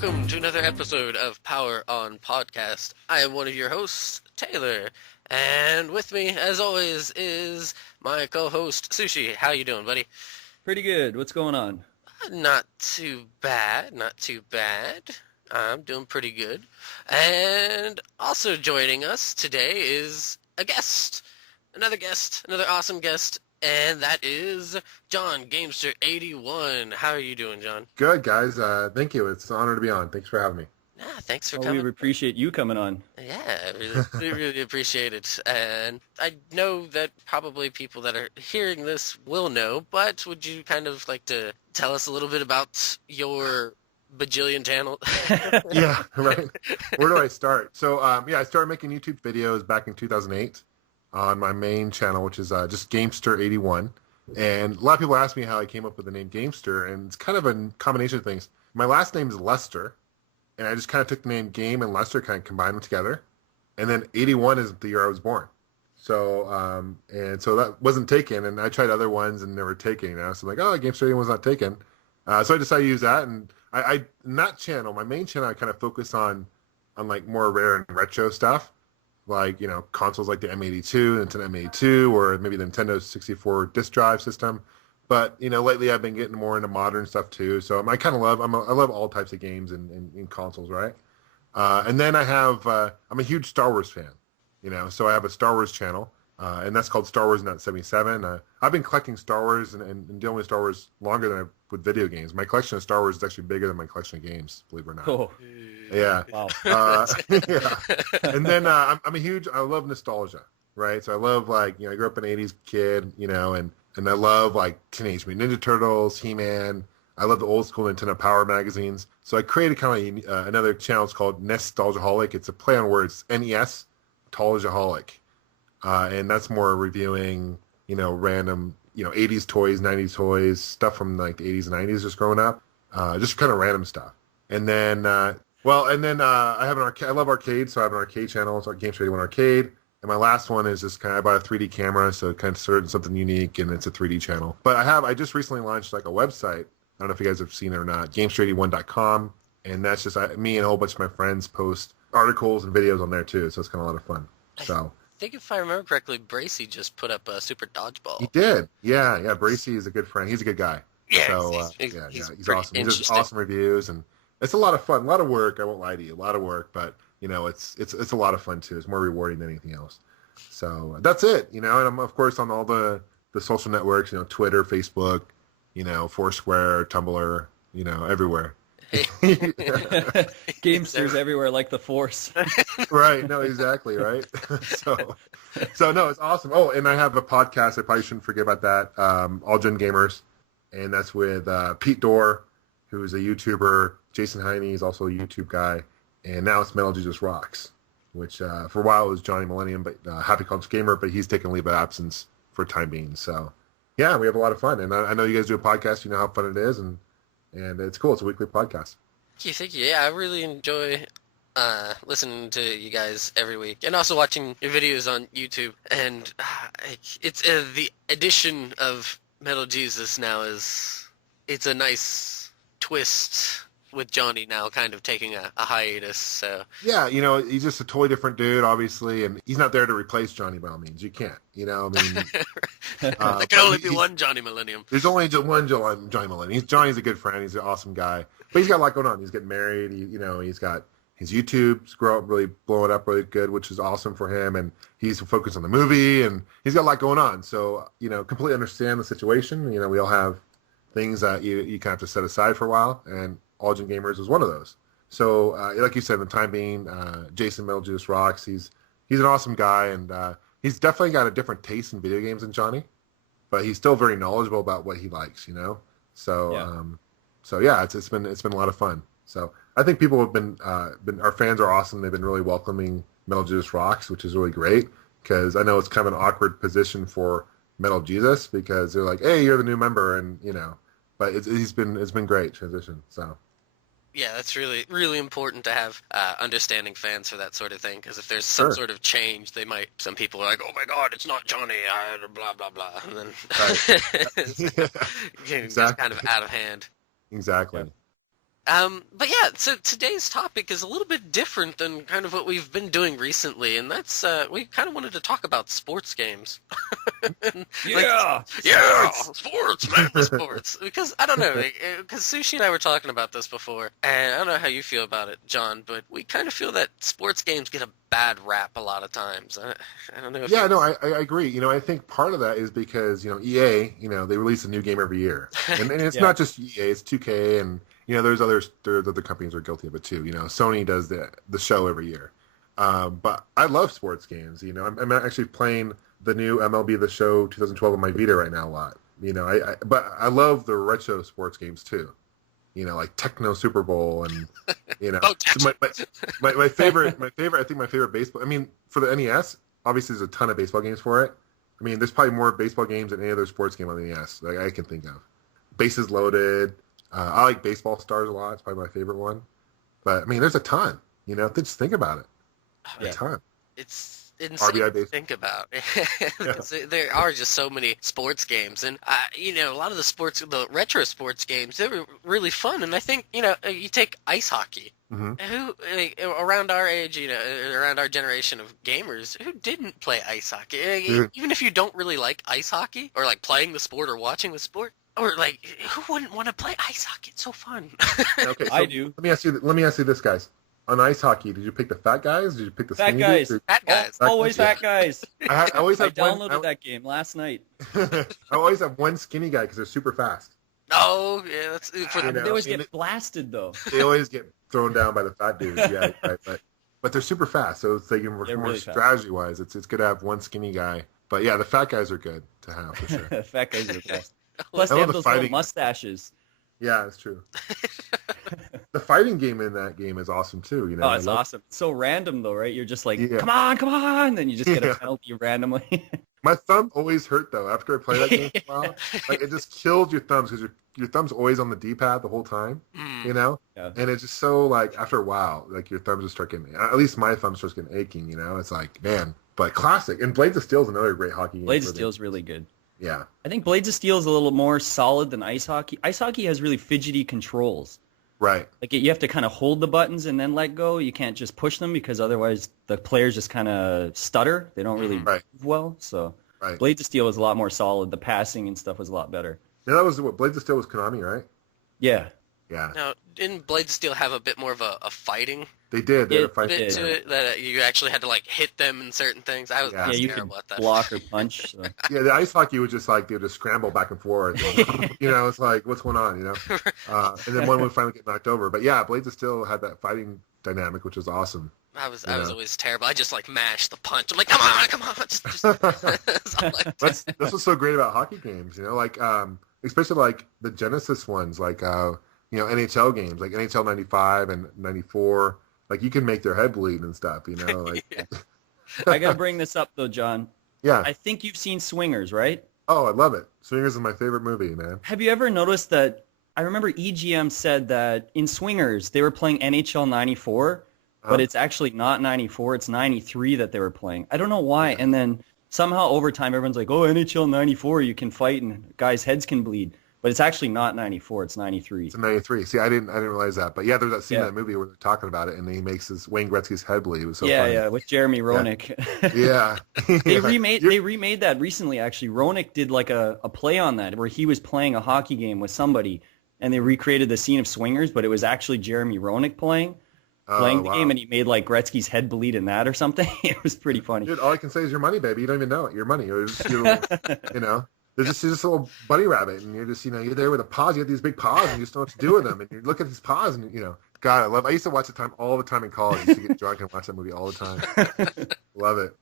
welcome to another episode of Power On Podcast. I am one of your hosts, Taylor, and with me, as always, is my co-host, Sushi. How you doing, buddy? Pretty good. What's going on? Not too bad, not too bad. I'm doing pretty good. And also joining us today is a guest, another awesome guest, and that is John, Gamester 81. How are you doing, John? Good, guys. Thank you. It's an honor to be on. Thanks for having me. Yeah, thanks for coming. We appreciate you coming on. Yeah, we really appreciate it. And I know that probably people that are hearing this will know, but would you kind of like to tell us a little bit about your bajillion channel? Yeah, right. Where do I start? So, I started making YouTube videos back in 2008 on my main channel, which is just Gamester 81. And a lot of people ask me how I came up with the name Gamester, and it's kind of a combination of things. My last name is Lester, and I just kind of took the name Game and Lester, kind of combined them together. And then 81 is the year I was born. So, so that wasn't taken, and I tried other ones and they were taken, So I'm like, oh, Gamester 81 was not taken. So I decided to use that, and I in that channel, my main channel, I kind of focus on like more rare and retro stuff. Like, consoles like the M82, Nintendo M82, or maybe the Nintendo 64 disk drive system. But, lately I've been getting more into modern stuff too. So I kind of love, I love all types of games in consoles, right? And then I'm a huge Star Wars fan, so I have a Star Wars channel, and that's called Star Wars Nut 77. I've been collecting Star Wars and dealing with Star Wars longer than I've with video games. My collection of Star Wars is actually bigger than my collection of games, believe it or not. Oh. Yeah. Wow. Yeah. And then I love nostalgia, right? So I love I grew up an 80s kid, and I love Teenage Mutant Ninja Turtles, He-Man. I love the old school Nintendo Power magazines. So I created kind of another channel. It's called Nostalgiaholic. It's a play on words, N-E-S, Nostalgiaholic. And that's more reviewing, random, 80s toys, 90s toys, stuff from the 80s and 90s just growing up. Just kind of random stuff. And then, I have an arcade. I love arcades, so I have an arcade channel. It's Gamester 81 Arcade. And my last one is just I bought a 3D camera, so kind of started something unique, and it's a 3D channel. But I just recently launched a website. I don't know if you guys have seen it or not, Gamester81.com. And that's just me and a whole bunch of my friends post articles and videos on there too. So it's kind of a lot of fun. So I think if I remember correctly, Bracy just put up a Super Dodgeball. He did. Yeah. Bracy is a good friend. He's a good guy. Yeah, so, he's awesome. He does awesome reviews, and it's a lot of fun. A lot of work. I won't lie to you. A lot of work, but it's a lot of fun too. It's more rewarding than anything else. So that's it. And I'm of course on all the social networks. Twitter, Facebook, Foursquare, Tumblr. Everywhere. Gamesters everywhere like the Force. Right. No, exactly. Right. So no, it's awesome. Oh, and I have a podcast. I probably shouldn't forget about that. All Gen Gamers, and that's with Pete Dorr, who's a YouTuber. Jason Heine is also a YouTube guy, and now it's Metal Jesus Rocks, which for a while was Johnny Millennium, but Happy Console Gamer, but he's taken leave of absence for time being. So yeah, we have a lot of fun, and I know you guys do a podcast. You know how fun it is, and it's cool. It's a weekly podcast. Thank you. Yeah, I really enjoy listening to you guys every week, and also watching your videos on YouTube. And it's the addition of Metal Jesus now it's a nice twist with Johnny now kind of taking a hiatus. So yeah, he's just a totally different dude, obviously, and he's not there to replace Johnny by all means. You can't, I mean. There can only be one Johnny Millennium. There's only just one Johnny Millennium. Johnny's a good friend. He's an awesome guy, but he's got a lot going on. He's getting married. He's got his YouTube's really blowing up really good, which is awesome for him, and he's focused on the movie, and he's got a lot going on. So completely understand the situation. We all have things that you kind of have to set aside for a while, and All Gen Gamers was one of those. So, like you said, the time being, Jason Metal Jesus Rocks, he's an awesome guy, and he's definitely got a different taste in video games than Johnny, but he's still very knowledgeable about what he likes, So, yeah. It's been a lot of fun. So, I think people have been our fans are awesome. They've been really welcoming Metal Jesus Rocks, which is really great, because I know it's kind of an awkward position for Metal Jesus, because they're like, hey, you're the new member, and but it's been great transition. So yeah, that's really really important to have understanding fans for that sort of thing, because if there's some sort of change, some people are like, oh my god, it's not Johnny, blah blah blah, and then right. it's kind of out of hand. Exactly. But yeah, so today's topic is a little bit different than kind of what we've been doing recently, and that's we kind of wanted to talk about sports games. Like, Yeah, yeah, sports. sports, man, the sports. Because I don't know, because Sushi and I were talking about this before, and I don't know how you feel about it, John, but we kind of feel that sports games get a bad rap a lot of times. I don't know if Yeah, no, I agree. I think part of that is because, EA, they release a new game every year. And it's Yeah. not just EA, it's 2K and, there's other companies that are guilty of it too. Sony does the show every year. But I love sports games. I'm actually playing the new MLB The Show 2012 on my Vita right now a lot. But I love the retro sports games too. Like Techno Super Bowl and, Oh, so my favorite, I think my favorite baseball, I mean, for the NES, obviously there's a ton of baseball games for it. I mean, there's probably more baseball games than any other sports game on the NES that I can think of. Bases Loaded. I like Baseball Stars a lot. It's probably my favorite one. But, I mean, there's a ton. Just think about it. A Yeah. ton. it's insane RBI to baseball. think about. 'Cause there are just so many sports games, and a lot of the retro sports games, they were really fun. And I think you take ice hockey. Hmm. Who around our age, around our generation of gamers, who didn't play ice hockey? Dude. Even if you don't really like ice hockey, or like playing the sport or watching the sport, or like who wouldn't want to play ice hockey? It's so fun. Okay, so I do. Let me ask you this, guys. On ice hockey, did you pick the fat guys? Did you pick the Fat skinny guys. dudes? Fat guys. Always Yeah. fat guys. I always I have one. downloaded that game last night. I always have one skinny guy because they're super fast. Oh yeah, that's for You the know, They always and get blasted though. They always get thrown down by the fat dudes. Yeah, right, but they're super fast, so it's like more They're really fast. strategy wise. It's good to have one skinny guy. But yeah, the fat guys are good to have for sure. Fat guys are the best. Plus, I they love have the those little fighting. mustaches. Yeah, it's true. The fighting game in that game is awesome too. Oh, I it's love- awesome. It's so random though, right? You're just like, Yeah. come on, and then you just get Yeah. a penalty randomly. My thumb always hurt though after I play that game for a while. Like it just kills your thumbs because your thumb's always on the D-pad the whole time. Mm. Yeah. And it's just so like after a while, like your thumbs just start getting. At least my thumb starts getting aching. It's like man, but classic. And Blades of Steel is another great hockey game. Blades of for Steel is really good. Yeah. I think Blades of Steel is a little more solid than ice hockey. Ice hockey has really fidgety controls. Right. Like you have to kind of hold the buttons and then let go. You can't just push them because otherwise the players just kind of stutter. They don't really Right. move well. So Right. Blades of Steel was a lot more solid. The passing and stuff was a lot better. Yeah, that was what Blades of Steel was Konami, right? Yeah. Yeah. Now, didn't Blades of Steel have a bit more of a fighting They did. They had a It fight. bit did. to it that you actually had to like hit them in certain things? I was, Yeah. I was Yeah, you could terrible at that. block or punch. So. Yeah, the ice hockey was just like they would just scramble back and forth. It's like what's going on, and then one would finally get knocked over. But yeah, Blades of Steel had that fighting dynamic, which was awesome. I was Yeah. always terrible. I just like mashed the punch. I'm like, come on, just. That's all I That's what's so great about hockey games, especially like the Genesis ones, like NHL games, like NHL '95 and '94. Like you can make their head bleed and stuff, like Yeah. I got to bring this up though, John. yeah. I think you've seen Swingers, right? Oh, I love it. Swingers is my favorite movie, man. Have you ever noticed that? I remember EGM said that in Swingers they were playing NHL '94, Huh? but it's actually not '94. It's '93 that they were playing. I don't know why. And then somehow over time everyone's like, "Oh, NHL '94, you can fight and guys' heads can bleed." But it's actually not '94. It's '93. It's in '93. See, I didn't realize that. But yeah, there's that scene Yeah. in that movie where they're talking about it, and he makes his Wayne Gretzky's head bleed. It was so Yeah, funny. yeah, with Jeremy Roenick. Yeah. They Yeah. remade that recently. Actually, Roenick did like a play on that where he was playing a hockey game with somebody, and they recreated the scene of Swingers, but it was actually Jeremy Roenick playing Oh, the wow. game, and he made like Gretzky's head bleed in that or something. It was pretty funny. Dude, all I can say is your money, baby. You don't even know it. Your money. You're just, there's just this little bunny rabbit, and you're just, you're there with a paws. You have these big paws, and you just don't know what to do with them. And you look at these paws, and God, I used to watch it all the time in college. I used to get drunk and watch that movie all the time. Love it.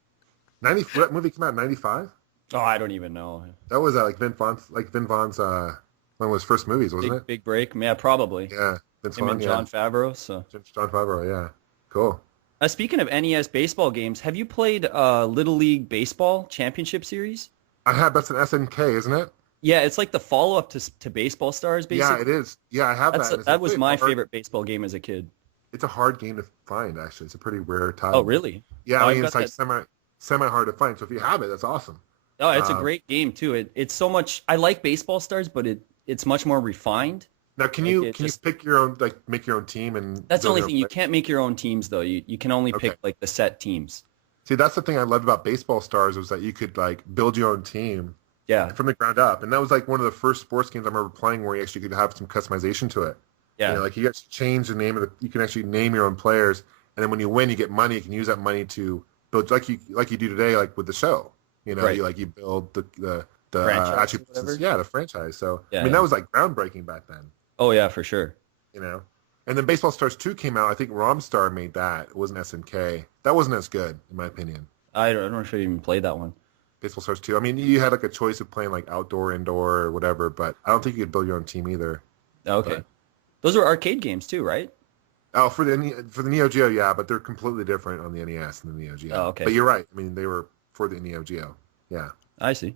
That movie came out in '95. Oh, I don't even know. That was like Vin Vaughn's one of his first movies, wasn't Big it? big break. Yeah, probably. Yeah, Vince Him Vaughn. and Yeah, John Favreau. So, John Favreau. Yeah, cool. speaking of NES baseball games, have you played Little League Baseball Championship Series? I have. That's an SNK, isn't it? Yeah, it's like the follow-up to Baseball Stars, basically. Yeah, it is. Yeah, I have that. That was my hard. favorite baseball game as a kid. It's a hard game to find. Actually, it's a pretty rare type. Oh, really? Yeah, Oh, I I've mean, it's got like semi hard to find. So if you have it, that's awesome. Oh, it's a Um, great game too. It's so much. I like Baseball Stars, but it's much more refined. Now, can Like, you it can you just pick your own, like make your own team and that's the build only your own thing. You play? can't make your own teams though. You can only Okay. pick like the set teams. See, that's the thing I loved about Baseball Stars was that you could like build your own team Yeah, from the ground up, and that was like one of the first sports games I remember playing where you actually could have some customization to it. yeah, Like you actually change the name of the. You can actually name your own players, and then when you win, you get money. You can use that money to build like you do today, like with the show. right. You build the Franchise or attributes. whatever. Yeah, the franchise. So I Yeah, mean, yeah. that was like groundbreaking back then. Oh yeah, for sure. You know. And then Baseball Stars 2 came out. I think Romstar made that. It wasn't SNK. That wasn't as good, in my opinion. I don't know if I even played that one. Baseball Stars 2. I mean, you had like a choice of playing like outdoor, indoor, or whatever, but I don't think you could build your own team either. Okay, But, those were arcade games too, right? oh, for the Neo Geo, yeah, but they're completely different on the NES and the Neo Geo. Oh, okay. But you're right. I mean, they were for the Neo Geo. Yeah. I see.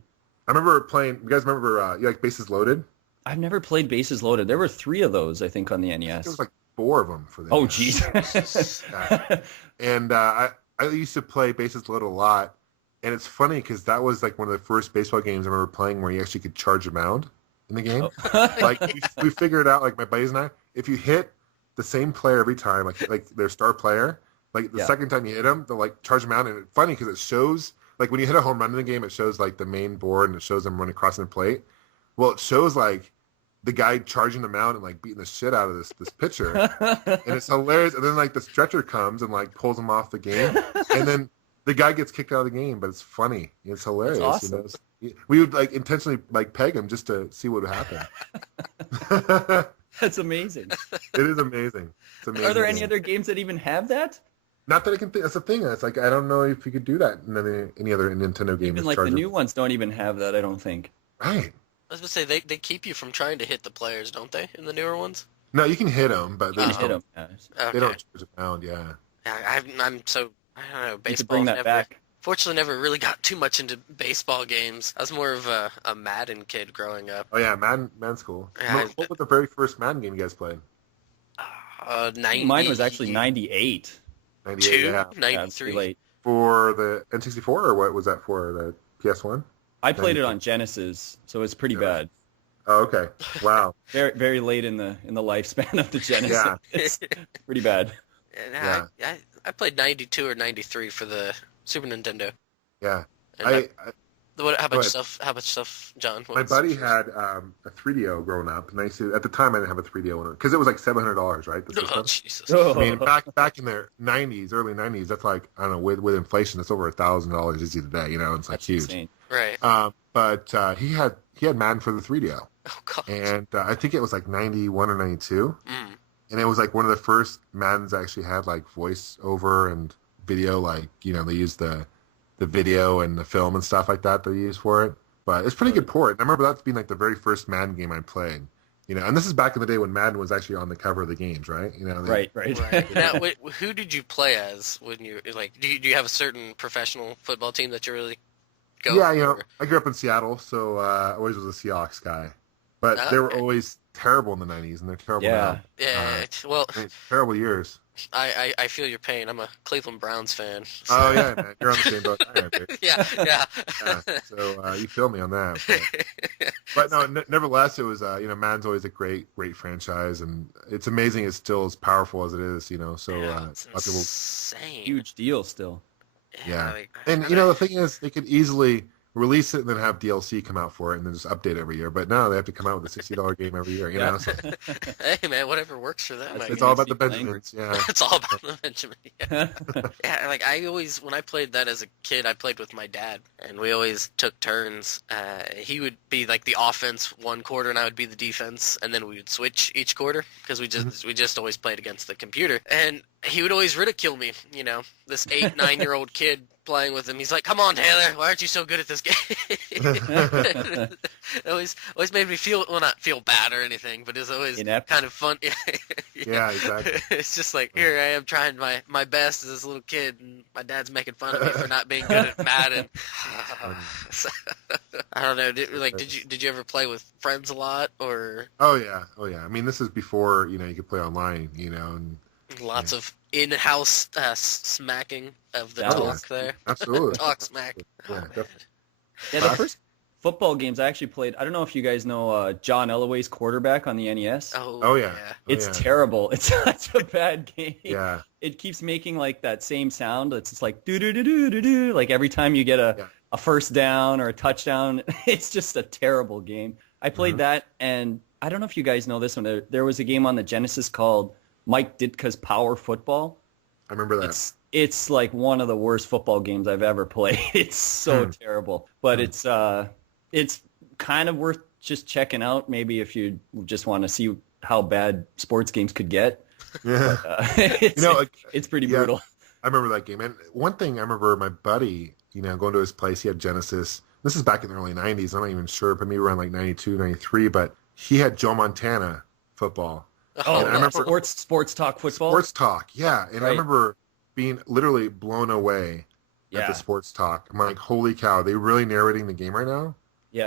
I remember playing. You guys remember? You like Bases Loaded? I've never played Bases Loaded. There were 3 of those, I think, on the There NES. was like 4 of them for the Oh, NES. jeez. Yeah. And I used to play Bases Loaded a lot, and it's funny because that was like one of the first baseball games I remember playing where you actually could charge a mound in the game. Like we figured out, like my buddies and I, if you hit the same player every time, like their star player, like the Yeah. second time you hit them, they'll like charge them out. And it's funny because it shows, like when you hit a home run in the game, it shows like the main board and it shows them running across the plate. Well, it shows like the guy charging the mound and like beating the shit out of this pitcher, and it's hilarious. And then like the stretcher comes and like pulls him off the game, and then the guy gets kicked out of the game. But it's funny. It's hilarious. That's awesome. We would like intentionally like peg him just to see what would happen. That's amazing. It is amazing. It's amazing. Are there any game. other games that even have that? Not that I can think. That's the thing. It's like I don't know if you could do that in any other Nintendo game. Even like the new ones don't even have that, I don't think. Right. I was gonna say they keep you from trying to hit the players, don't they? In the newer ones. No, you can hit them, but they, You just hit don't, 'em, yeah. Okay. they don't charge a mound. Yeah. Yeah, I'm so I don't know. You could Baseball bring that never. back. Fortunately, never really got too much into baseball games. I was more of a Madden kid growing up. Oh yeah, Madden's cool. Yeah, What was the very first Madden game you guys played? 90, Mine was actually 98. 98. Yeah. Yeah, it's 93. too late. For the N64, or what was that for? The PS1? I played it on Genesis, so it's pretty bad. Oh, okay. Wow. Very very late in the lifespan of the Genesis. Yeah. It's pretty bad. And Yeah. I played 92 or 93 for the Super Nintendo. Yeah. And how go much ahead. stuff? How much stuff, John? My buddy had a 3DO growing up, and at the time I didn't have a 3DO because it was like $700, right? The Oh system. Jesus! Oh. I mean, back in the '90s, early '90s, that's like I don't know, with inflation, that's over $1,000 easy today. It's like That's huge. insane. Right. But he had Madden for the 3DO, Oh God. and I think it was like '91 or '92, Mm. and it was like one of the first Maddens that actually had like voice over and video, like they used the video and the film and stuff like that they used for it. But it's pretty good port. I remember that being like the very first Madden game I played. And this is back in the day when Madden was actually on the cover of the games, right? Right. Right. Now, who did you play as when you like? Do you have a certain professional football team that you really go? Yeah, for? I grew up in Seattle, so I always was a Seahawks guy. But they were Okay. always terrible in the '90s, and they're terrible Yeah. now. Yeah. Well, I mean, terrible years. I feel your pain. I'm a Cleveland Browns fan. so- Oh yeah, man, you're on the same boat I am, dude. yeah. Yeah. Yeah, so you feel me on that. But no, nevertheless, it was Madden's always a great franchise, and it's amazing it's still as powerful as it is. So Yeah, a it's lot of people. insane. Huge deal still. Yeah. like, And the thing is, they could easily release it and then have DLC come out for it, and then just update every year. But no, they have to come out with a $60 game every year. Yeah. So hey man, whatever works for them. That's I it's guess. all about the Language. Benjamins. Yeah. It's all about the Benjamin. Yeah. Yeah, like I always, when I played that as a kid, I played with my dad, and we always took turns. He would be like the offense one quarter, and I would be the defense, and then we would switch each quarter because we just always played against the computer. And he would always ridicule me, this 8-9-year-old kid playing with him. He's like, "Come on, Taylor, why aren't you so good at this game?" It always made me not feel bad or anything, but it's always Inept. kind of fun. Yeah, exactly. It's just like, here I am trying my best as this little kid, and my dad's making fun of me for not being good at Madden. So, I don't know. Did you ever play with friends a lot, or Oh yeah. I mean, this is before you could play online. And lots of in-house smacking of the Oh, talk there? absolutely. Talk smack. Yeah, Oh, man. definitely. Yeah, the football games, I actually played. I don't know if you guys know John Elway's Quarterback on the NES. Oh yeah. It's terrible. It's such a bad game. Yeah. It keeps making like that same sound. It's just like do do do do do do. Like every time you get a first down or a touchdown, it's just a terrible game. I played that, and I don't know if you guys know this one. There was a game on the Genesis called Mike Ditka's Power Football. I remember that. It's like one of the worst football games I've ever played. It's so terrible, but it's kind of worth just checking out. Maybe if you just want to see how bad sports games could get. Yeah, but, it's pretty brutal. I remember that game, and one thing I remember, my buddy, going to his place, he had Genesis. This is back in the early '90s. I'm not even sure, but maybe around like '92, '93. But he had Joe Montana football. Oh, and I remember sports talk football. Sports talk, yeah. And I remember being literally blown away at the sports talk. I'm like, holy cow, they really narrating the game right now? Yeah.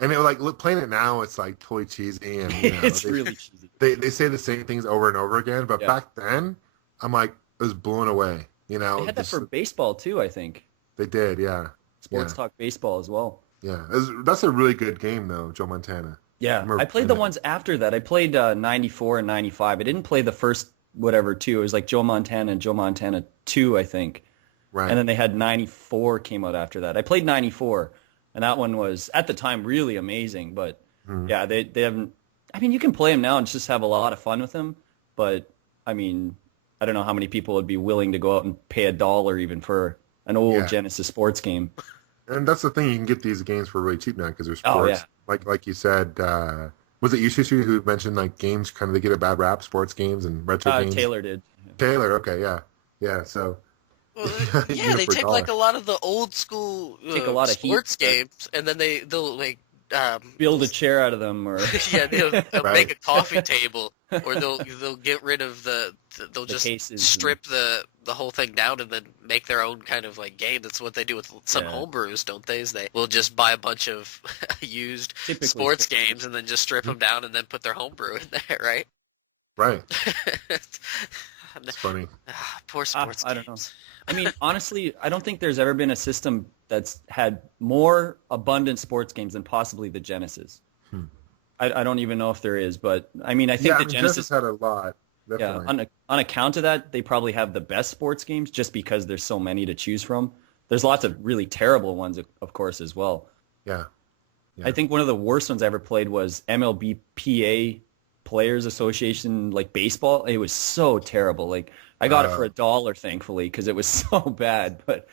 And it was like, playing it now, it's like totally cheesy. And it's really cheesy. They say the same things over and over again. But back then, I'm like, I was blown away. They had that for baseball too, I think. They did, yeah. Sports talk baseball as well. Yeah. That's a really good game, though, Joe Montana. Yeah, I played the ones after that. I played 94 and 95. I didn't play the first two. It was like Joe Montana and Joe Montana 2, I think. Right. And then they had 94 came out after that. I played 94, and that one was, at the time, really amazing. But, yeah, they haven't... I mean, you can play them now and just have a lot of fun with them. But, I mean, I don't know how many people would be willing to go out and pay $1 even for an old Genesis sports game. And that's the thing. You can get these games for really cheap now because they're sports. Oh, yeah. Like you said, was it Yushishu who mentioned like games kind of they get a bad rap, sports games and retro games? Taylor did. Taylor, okay, yeah. So well, yeah, they take like a lot of the old school sports games, and then they'll like build a chair out of them, or they'll make a coffee table, or they'll get rid of they'll just strip the whole thing down and then make their own kind of like game. That's what they do with some homebrews, don't they? Is they will just buy a bunch of used sports games and then just strip them down and then put their homebrew in there, right? Right. It's funny. Poor sports games. I don't know. I mean, honestly, I don't think there's ever been a system that's had more abundant sports games than possibly the Genesis. I don't even know if there is, but I mean, I think the Genesis had a lot. Definitely. Yeah, on account of that, they probably have the best sports games just because there's so many to choose from. There's lots of really terrible ones, of course, as well. Yeah. I think one of the worst ones I ever played was MLBPA Players Association, like baseball. It was so terrible. Like I got it for $1, thankfully, because it was so bad. But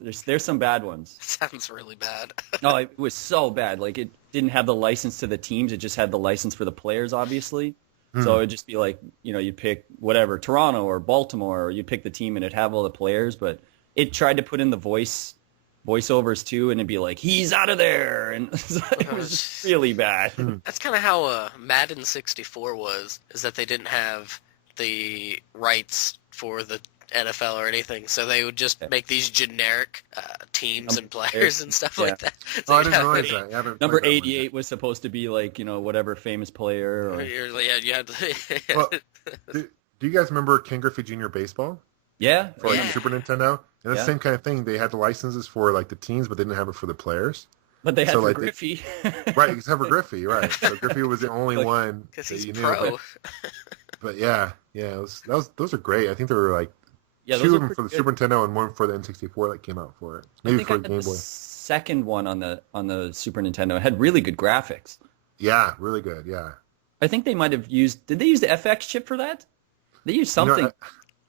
there's some bad ones. Sounds really bad. No, it was so bad. Like it didn't have the license to the teams. It just had the license for the players, obviously. So it'd just be like, you'd pick whatever, Toronto or Baltimore, or you'd pick the team and it'd have all the players. But it tried to put in the voiceovers too, and it'd be like, he's out of there. And it was just really bad. That's kind of how Madden 64 was, is that they didn't have the rights for the NFL or anything, so they would just make these generic teams and players and stuff like that. So I didn't realize that. Number 88 was supposed to be like, whatever famous player. Or... you had to... Well, do you guys remember Ken Griffey Jr. Baseball? Yeah. For like Super Nintendo? And the same kind of thing. They had the licenses for like the teams, but they didn't have it for the players. But they had for Griffey. Right, except for Griffey, right. So Griffey was the only one. Because he's pro. But those are great. I think they were like, two of them for the Super Nintendo and one for the N64 that came out for it. Maybe for the Game Boy. Second one on the Super Nintendo. It had really good graphics. Yeah, really good. Yeah. I think they might have used. Did they use the FX chip for that? They used something.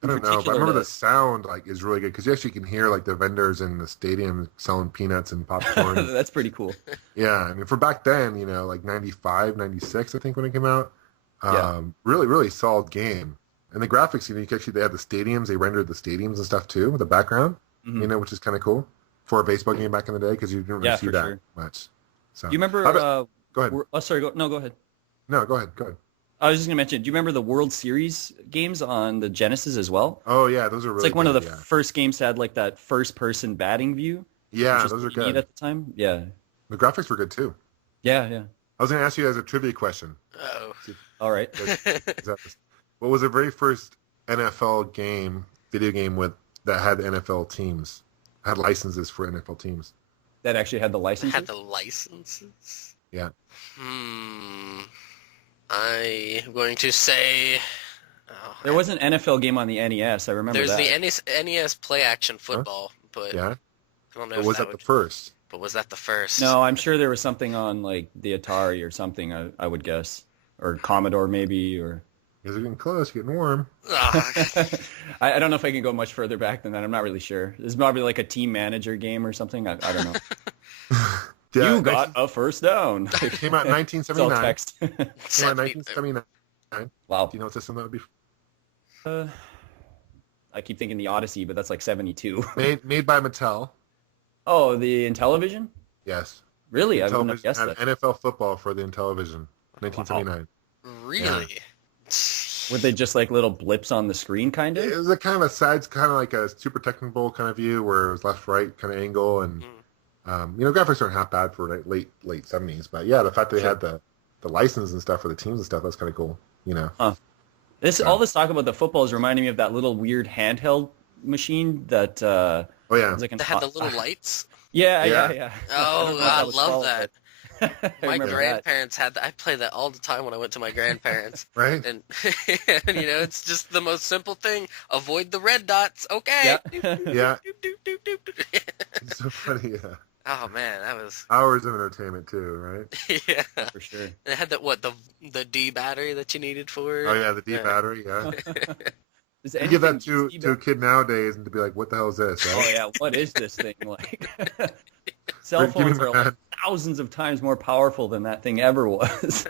I don't know, but I remember the sound is really good because you actually can hear like the vendors in the stadium selling peanuts and popcorn. That's pretty cool. Yeah, I mean for back then, like 95, 96, I think when it came out. Really, really solid game. And the graphics, they had the stadiums. They rendered the stadiums and stuff too with the background, which is kind of cool for a baseball game back in the day because you didn't really see that much. So, do you remember? Go ahead. Sorry. Go ahead. No, go ahead. I was just going to mention, do you remember the World Series games on the Genesis as well? Oh, yeah, those are really It's like one of the first games that had like that first-person batting view. Yeah, those are good. At the time, yeah. The graphics were good too. Yeah. I was going to ask you as a trivia question. Oh. All right. What was the very first NFL video game that had NFL teams, had licenses for NFL teams? That actually had the licenses? Had the licenses? Yeah. I'm going to say... There was an NFL game on the NES. I remember There's that. the NES Play Action Football, but Yeah. I don't know Or if was that the first? But was that the first? No, I'm sure there was something on like the Atari or something. I would guess, or Commodore maybe, or. You guys are getting close, getting warm. I don't know if I can go much further back than that. I'm not really sure. This is probably like a team manager game or something. I don't know. Yeah, you got a first down. It came out in It's all 1979. text. Came out in 1979. Wow. Do you know what system that would be? I keep thinking the Odyssey, but that's like 72. Made by Mattel. Oh, the Intellivision? Yes. Really? I wouldn't have Intellivision guessed had that. NFL football for the Intellivision. 1979. Really? Were they just like little blips on the screen, kind of? It was a kind of a sides, kind of like a Super technical kind of view where it was left, right kind of angle, and graphics aren't half bad for late 70s. But yeah, the fact that they had the license and stuff for the teams and stuff, that's kind of cool. Huh. All this talk about the football is reminding me of that little weird handheld machine that. Oh yeah. Was like They had the little lights? Yeah. Oh, I love that. My remember grandparents had that. I played that all the time when I went to my grandparents. Right? And, it's just the most simple thing. Avoid the red dots. Okay. Yeah. Yeah. Doop, doop, doop, doop. It's so funny, yeah. Oh, man, that was... Hours of entertainment too, right? Yeah. For sure. And it had the D battery that you needed for it. Oh yeah, the D battery, yeah. Is You give that anything to a kid nowadays and to be like, what the hell is this? Oh Right? yeah, what is this thing like? Cell phones are like thousands of times more powerful than that thing ever was.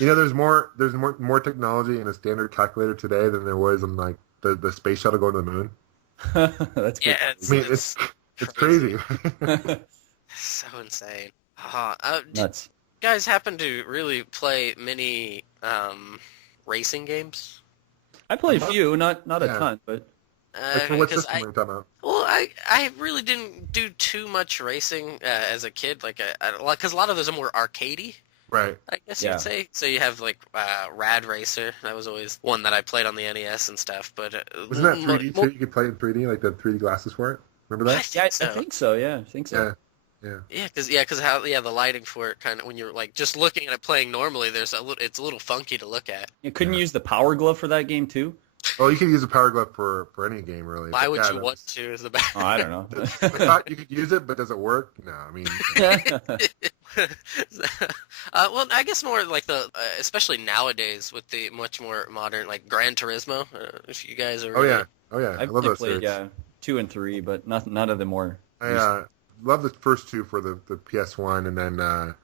There's more technology in a standard calculator today than there was in like the space shuttle going to the moon. That's good. Yeah, I mean, it's crazy. so insane. Nuts. You guys happen to really play many racing games? I played a few, not a Yeah. ton, but What 'cause system are you talking about? Well, I really didn't do too much racing as a kid, because a lot of those are more arcadey, Right. I guess Yeah. you'd say. So you have like Rad Racer. That was always one that I played on the NES and stuff. But Wasn't that 3D too? You could play it in 3D, like the 3D glasses for it. Remember that? I think so. Yeah, I think so. Yeah. Because the lighting for it kind of when you're like just looking at it playing normally, it's a little funky to look at. You couldn't use the Power Glove for that game too. Oh, you could use a Power Glove for any game, really. Why But would yeah, you want to? Is the bad. Oh, I don't know. I thought you could use it, but does it work? No, I mean... Well, I guess more like especially nowadays with the much more modern like Gran Turismo. If you guys are. Oh, yeah. I I've love those played series. 2 and 3, but none of them more. I love the first two for the PS1, and then I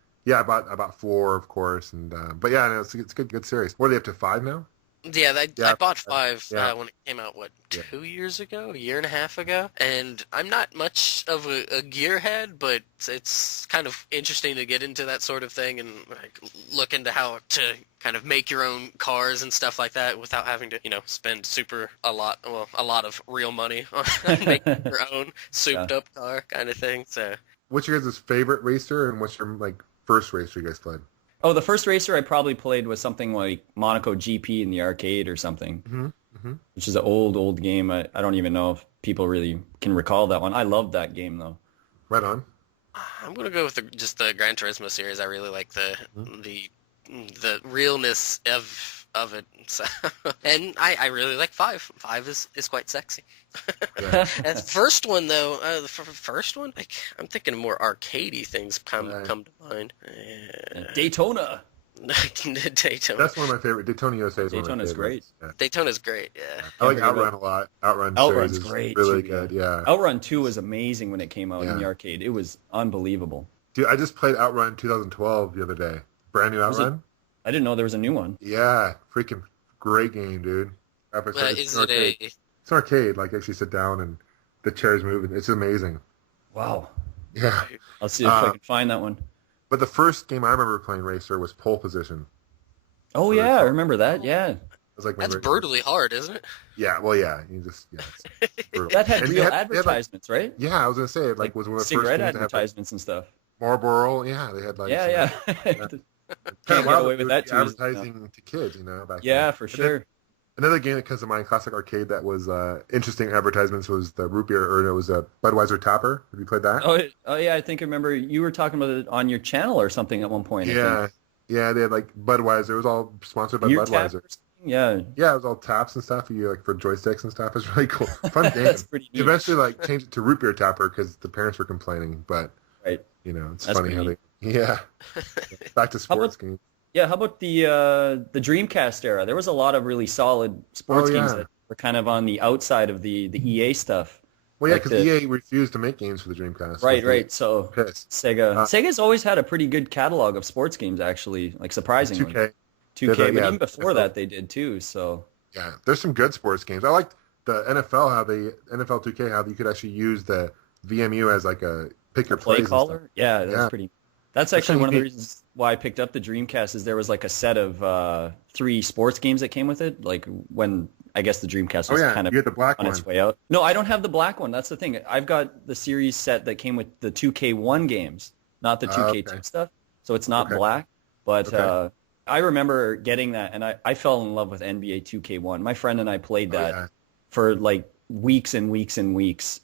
bought 4, of course, and but yeah, no, it's a good series. What are they up to, 5 now? Yeah, I bought 5 Yeah. when it came out, 2 years ago, a year and a half ago? And I'm not much of a gearhead, but it's kind of interesting to get into that sort of thing and like look into how to kind of make your own cars and stuff like that without having to, spend a lot of real money on making your own souped-up car kind of thing, so... What's your guys' favorite racer, and what's your first racer you guys played? Oh, the first racer I probably played was something like Monaco GP in the arcade or something, which is an old game. I don't even know if people really can recall that one. I loved that game, though. Right on. I'm gonna go with just the Gran Turismo series. I really like the realness of it. So, and I really like 5. 5 is quite sexy. Yeah. And the first one though, the first one, I'm thinking more arcadey things come to mind. Daytona. Daytona. That's one of my favorite. Daytona USA is one of my Daytona's favorites. great. Yeah. Daytona's great. Yeah. I like Outrun a lot. Outrun Outrun's series is great, really too, good. Yeah. Outrun 2 was amazing when it came out in Yeah. the arcade. It was unbelievable. Dude, I just played Outrun 2012 the other day. Brand new Outrun. I didn't know there was a new one. Yeah, freaking great game, dude. Is it a? It's an arcade. Like actually sit down and the chairs move. It's amazing. Wow. Yeah. I'll see if I can find that one. But the first game I remember playing Racer was Pole Position. Oh, yeah, I remember that. Yeah. It was like That's brutally hard, isn't it? Yeah. Well, yeah. It's brutal. That had And real they had, advertisements, right? Yeah, I was gonna say it was one of the first cigarette games to have, advertisements and stuff. Marlboro. Yeah, they had Yeah. Kind Can't of get away with that too. advertising to kids, back Yeah, then. for But sure. Another game that comes to mind, classic arcade, that was interesting advertisements was the root beer, or it was a Budweiser Tapper. Have you played that? Oh yeah, I think I remember you were talking about it on your channel or something at one point. I Yeah, think. yeah, they had like Budweiser. It was all sponsored by Beer tap Budweiser. or something? Yeah, Yeah, it was all taps and stuff. You like for joysticks and stuff. It's really cool, fun game. that's pretty neat. Eventually, like changed it to root beer tapper because the parents were complaining. But Right. it's That's funny how pretty they. Yeah, back to sports games. Yeah, how about the Dreamcast era? There was a lot of really solid sports games yeah. that were kind of on the outside of the EA stuff. Well, yeah, Like because the- EA refused to make games for the Dreamcast. Right. So Pissed. Sega's always had a pretty good catalog of sports games, actually, like surprisingly. 2K. 2K, Yeah, but yeah, even before NFL. that they did too. So Yeah, there's some good sports games. I liked the NFL, how the NFL 2K, how you could actually use the VMU as like a pick your play plays and stuff. caller, yeah, that's Yeah. pretty. That's That's actually one of the neat. reasons why I picked up the Dreamcast. Is there was like a set of 3 sports games that came with it. Like when I guess the Dreamcast Oh was yeah, kind of you get the black on one. its way out. No, I don't have the black one. That's the thing. I've got the series set that came with the 2K1 games, not the 2K2 okay. stuff. So it's not Okay. black. But Okay. I remember getting that, and I fell in love with NBA 2K1. My friend and I played Oh, that yeah. for like weeks and weeks and weeks.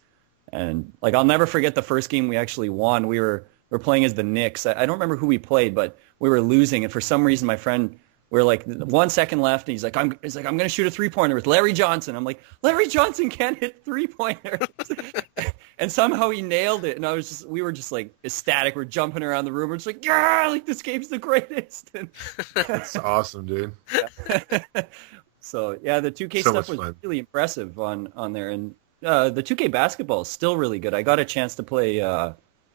And like I'll never forget the first game we actually won. We were playing as the Knicks. I don't remember who we played, but we were losing, and for some reason my friend, we were like 1 second left, and he's like I'm gonna shoot a 3-pointer with Larry Johnson. I'm like, Larry Johnson can't hit 3-pointers. And somehow he nailed it, and we were just like ecstatic. We're jumping around the room. We're just like, yeah, like this game's the greatest. And That's awesome, dude. so yeah, the 2K So stuff much was fun. really impressive on there, and the 2K basketball is still really good. I got a chance to play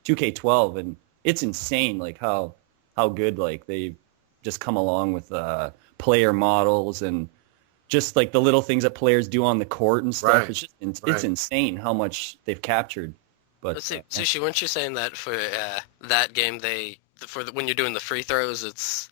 2K12, and it's insane, like how good like they've just come along with player models and just like the little things that players do on the court and stuff. Right. It's just it's Right. insane how much they've captured. But Let's see, Sushi, weren't you saying that for that game, when you're doing the free throws,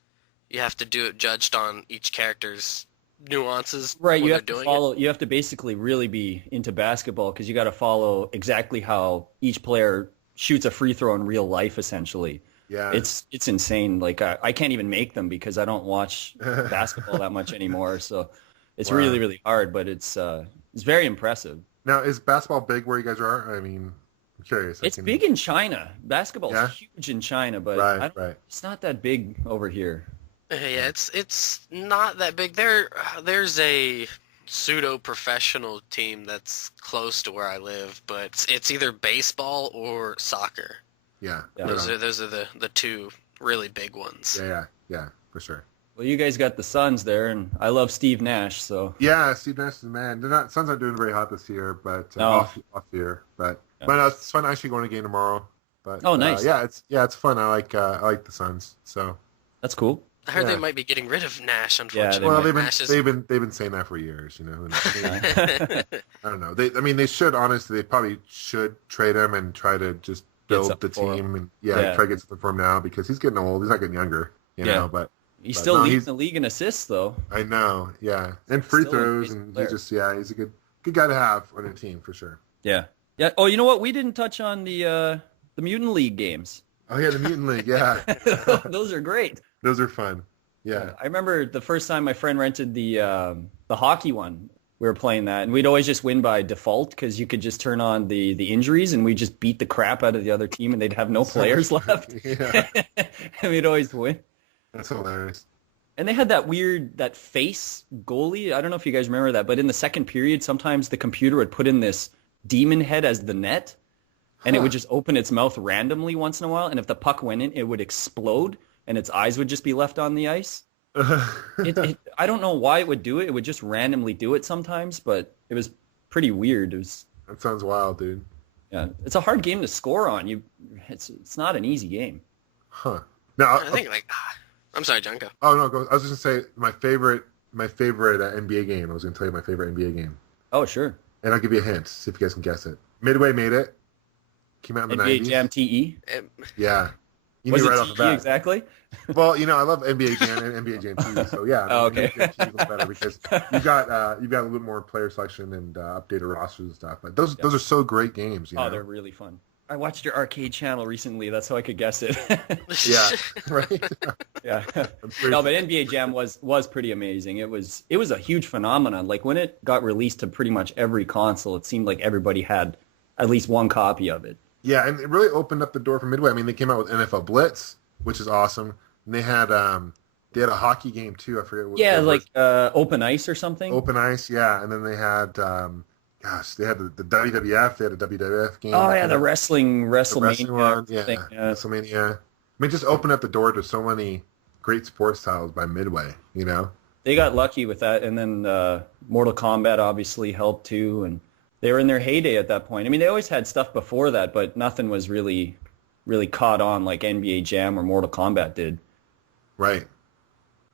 you have to do it judged on each character's nuances right, when you they're have to doing follow. You have to basically really be into basketball because you got to follow exactly how each player shoots a free throw in real life. Essentially, Yeah. it's insane. Like I can't even make them because I don't watch basketball that much anymore. So it's Wow. really really hard, but it's very impressive. Now, is basketball big where you guys are? I mean, I'm curious. It's big in China. Basketball's Yeah? huge in China, but Right, right. it's not that big over here. Yeah, it's not that big. There's a pseudo-professional team that's close to where I live, but it's either baseball or soccer. Yeah. Yeah. right Those on. are the two really big ones. Yeah, for sure. Well, you guys got the Suns there, and I love Steve Nash, so Yeah, Steve Nash is the man. Suns aren't doing very hot this year, but No. off year. But Yeah. but it's fun actually going to a game tomorrow. But Oh, nice. it's fun. I like the Suns. So that's cool. I heard Yeah. they might be getting rid of Nash, they unfortunately. well, might. Nash is... they've been saying that for years. You know, who knows? I don't know. They should honestly. They probably should trade him and try to just build something the for team and Yeah. try to get something for him now because he's getting old. He's not getting younger. You Yeah. know, but He's But still no, leading he's- the league in assists, though. I know. Yeah, and free Still an throws amazing and player. he's a good guy to have on a team for sure. Yeah. Yeah. Oh, you know what? We didn't touch on the Mutant League games. Oh yeah, the Mutant League. Yeah, Those are great. those are fun. Yeah. I remember the first time my friend rented the hockey one. We were playing that, and we'd always just win by default because you could just turn on the injuries, and we just beat the crap out of the other team, and they'd have no players left, Yeah, and we'd always win. that's hilarious. And they had that face goalie. I don't know if you guys remember that, but in the second period, sometimes the computer would put in this demon head as the net, and it would just open its mouth randomly once in a while, and if the puck went in, it would explode, and its eyes would just be left on the ice. I don't know why it would do it. It would just randomly do it sometimes, but it was pretty weird. It was, That sounds wild, dude. yeah, it's a hard game to score on. It's not an easy game. Huh. Now, I think I'm sorry, Junko. oh no, go. I was just gonna say my favorite NBA game. I was gonna tell you my favorite NBA game, Oh, sure. and I'll give you a hint. See if you guys can guess it. Midway made it. Came out in the NBA 90s. Jam TE. Yeah. You Was knew it right off the TE bat. exactly? Well, I love NBA Jam and NBA Jam too, so yeah. Oh, okay. NBA Jam 2 is better because you've got a little bit more player selection and updated rosters and stuff. But those are so great games. You know? Oh, they're really fun. I watched your arcade channel recently. That's how I could guess it. Yeah, right. Yeah. I'm pretty No, but NBA Jam was pretty amazing. It was a huge phenomenon. Like when it got released to pretty much every console, it seemed like everybody had at least one copy of it. Yeah, and it really opened up the door for Midway. I mean, they came out with NFL Blitz, which is awesome. And they had a hockey game too. I forget what. Yeah, like Open Ice or something. Open Ice, yeah. And then they had they had the WWF. They had a WWF game. Oh yeah, the WrestleMania one, yeah, thing. Yeah. WrestleMania. I mean, just opened up the door to so many great sports titles by Midway. You know. They got lucky with that, and then Mortal Kombat obviously helped too, and they were in their heyday at that point. I mean, they always had stuff before that, but nothing was really caught on like NBA Jam or Mortal Kombat did. Right.